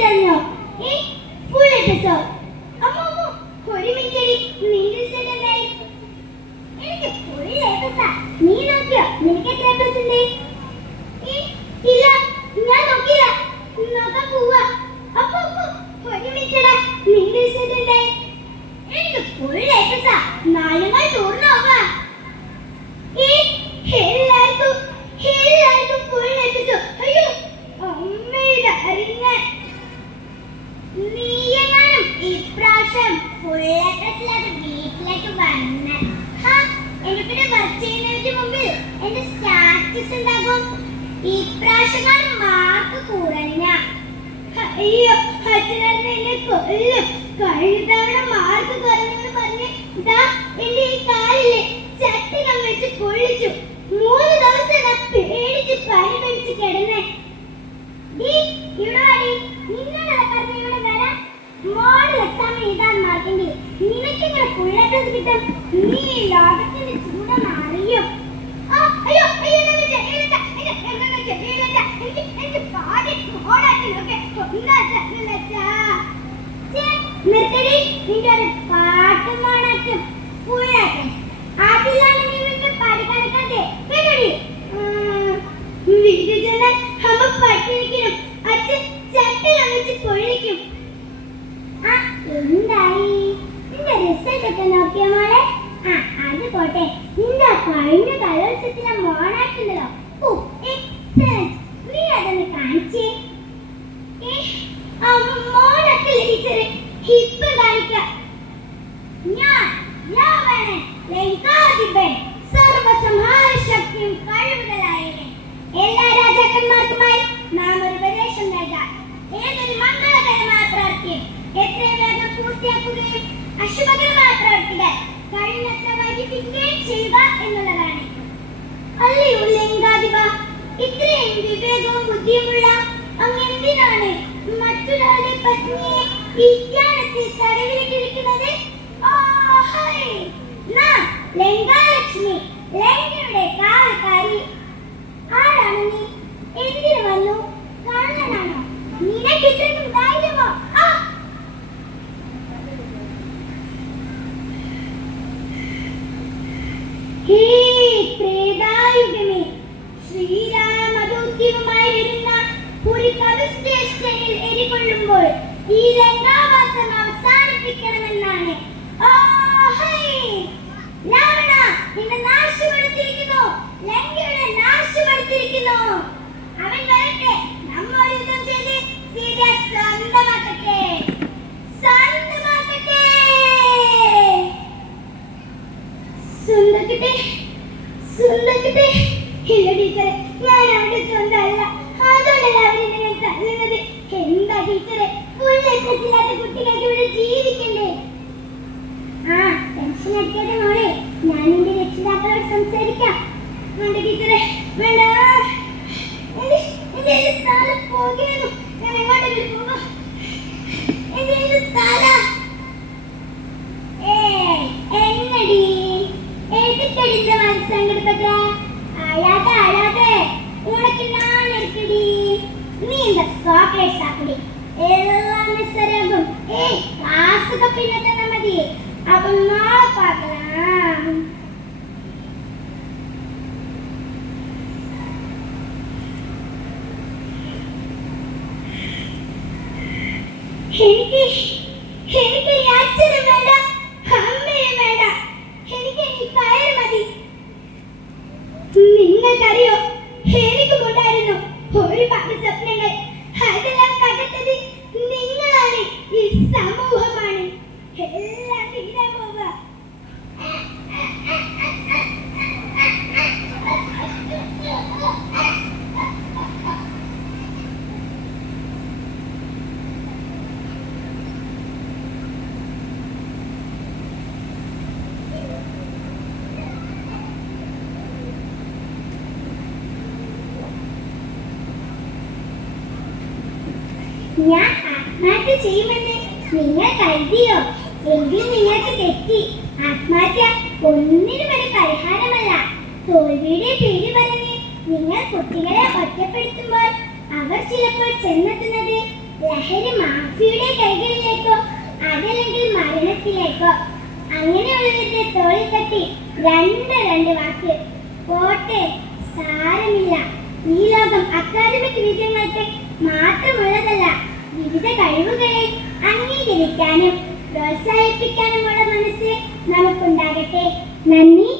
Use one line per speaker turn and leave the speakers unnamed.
അറിഞ്ഞോ ഏ full episode അമ്മോ അമ്മോ ഒരു മിനിറ്റ് നിന്റെ റിസൾട്ട് എന്തായി? എനിക്ക് ഫുൾ എപ്പിസോഡ് നീ നോക്കിയോ? നിനക്ക് എത്ര എപ്പിസോഡ് ഇല്ല ഞാൻ നോക്കില്ല നോക്കാൻ പോവാ. അപ്പോ അപ്പോ ഒരു മിനിറ്റടാ നിന്റെ റിസൾട്ട് എന്തായി? എനിക്ക് ഫുൾ എപ്പിസോഡ് നാലുങ്ങൾ ടൂറിന് ഇപ്രാവശ്യം മാർക്ക് കുറഞ്ഞ അയ്യോ അച്ഛനന്ന് കൊല്ലും. കഴിഞ്ഞ മാർക്ക് കുറഞ്ഞെന്ന് പറഞ്ഞ് ഇതാ എന്റെ ഈ കാലിലെ ചട്ടകം വെച്ച് മൂന്ന് ദിവസം പേടിച്ച് പനി പിടിച്ച് കിടന്നേ. ഡീ, ഇവിടെ വാടി. നിന്നോടല്ലേ പറഞ്ഞെ ഇവിടെ വരാൻ? നിന്റെ പാട്ടും A plus. അതിലാണ് നീ നിന്റെ പടി. കേട്ടോടി? ഉം. വീട്ടിൽ ചെന്നാൽ അമ്മ പട്ടിണിക്കണം അച്ഛൻ ചട്ടകം വെച്ച് പൊള്ളിക്കും ആ എന്തായി നിന്റെ റിസൾട്ട് ഒക്കെ നോക്കിയ മോളെ ആ അത് പോട്ടെ നിന്റെ കഴിഞ്ഞ കലോത്സവത്തിലെ മോണായിട്ടുണ്ടല്ലോ വൈകിപ്പിക്കുകയും ചെയ്യുക എന്നുള്ളതാണ്. അല്ലയോ ലങ്കാധിപ ഇത്രയും വിവേകവും ബുദ്ധിയുമുള്ള അങ്ങ് എന്തിനാണ് മറ്റൊരാളുടെ പത്നിയെ ഈ ജ്ഞാനത്തിൽ തടവിലിട്ടിരിക്കുന്നത്? ലങ്കാലക്ഷ്മി ലങ്കയുടെ കാവൽക്കാരി. ആരാണ് നീ? എന്തിനു വന്നു? കാണാനാണോ? നിനക്ക് ഇത്രയും ധൈര്യമോ ആ ഹേ പ്രേതായുഗമേ ശ്രീരാമദൗത്യവുമായി വരുന്ന ഒരു കവിശ്രേഷ്ഠനിൽ എരികൊള്ളുമ്പോൾ ഈ അവസാനിപ്പിക്കണമെന്നാണ്. ഓ രാവണ പർപ്പസ് ഇല്ലാത്ത കുട്ടികൾക്ക് ഇവിടെ ജീവിക്കണ്ടേ? ആ ടെൻഷൻ അടിക്കാതെ മോളെ. ഞാൻ നിന്റെ രക്ഷിതാക്കളോട് സംസാരിക്കാം. വേണ്ട ടീച്ചറെ വേണ്ട. എന്റെ തല പോകുന്നു ഞാൻ എങ്ങോട്ടെങ്കിലും പോകാം എന്റെ എങ്ങടി? ഏത് എഴുതിക്കടിച്ച മനസ്സങ്കടപ്പെട്ട അയാൾ എനിക്ക് എനിക്ക് അച്ഛനും വേണ്ട അമ്മയും വേണ്ട. എനിക്ക് ഈ കയർ മതി. നിങ്ങൾക്കറിയോ എനിക്കുമുണ്ടായിരുന്നു ഒരുപാട് സ്വപ്നങ്ങൾ. അതെല്ലാം കണ്ടെത്തത് നിങ്ങളാണ് ഈ സമൂഹമാണ് ഞാൻ ആത്മഹത്യ ചെയ്യുമെന്ന് നിങ്ങൾ കരുതിയോ? എങ്കിൽ നിങ്ങൾക്ക് തെറ്റി. ആത്മഹത്യ ഒന്നിനും ഒരു പരിഹാരമല്ല. തോൽവിയുടെ പേര് പറഞ്ഞ് നിങ്ങൾ കുട്ടികളെ ഒറ്റപ്പെടുത്തുമ്പോൾ അവർ ചിലപ്പോൾ ചെന്നെത്തുന്നത് ലഹരി മാഫിയുടെ കൈകളിലേക്കോ അതല്ലെങ്കിൽ മരണത്തിലേക്കോ. അങ്ങനെയുള്ളവരുടെ തോളിൽ തട്ടി രണ്ട് രണ്ട് വാക്ക്. പോട്ടെ സാരമില്ല. ഈ ലോകം അക്കാദമിക് വിജയങ്ങൾക്ക് മാത്രമുള്ളതല്ല വിവിധ കഴിവുകളെ അംഗീകരിക്കാനും പ്രോത്സാഹിപ്പിക്കാനുമുള്ള മനസ്സ് നമുക്കുണ്ടാകട്ടെ. നന്ദി.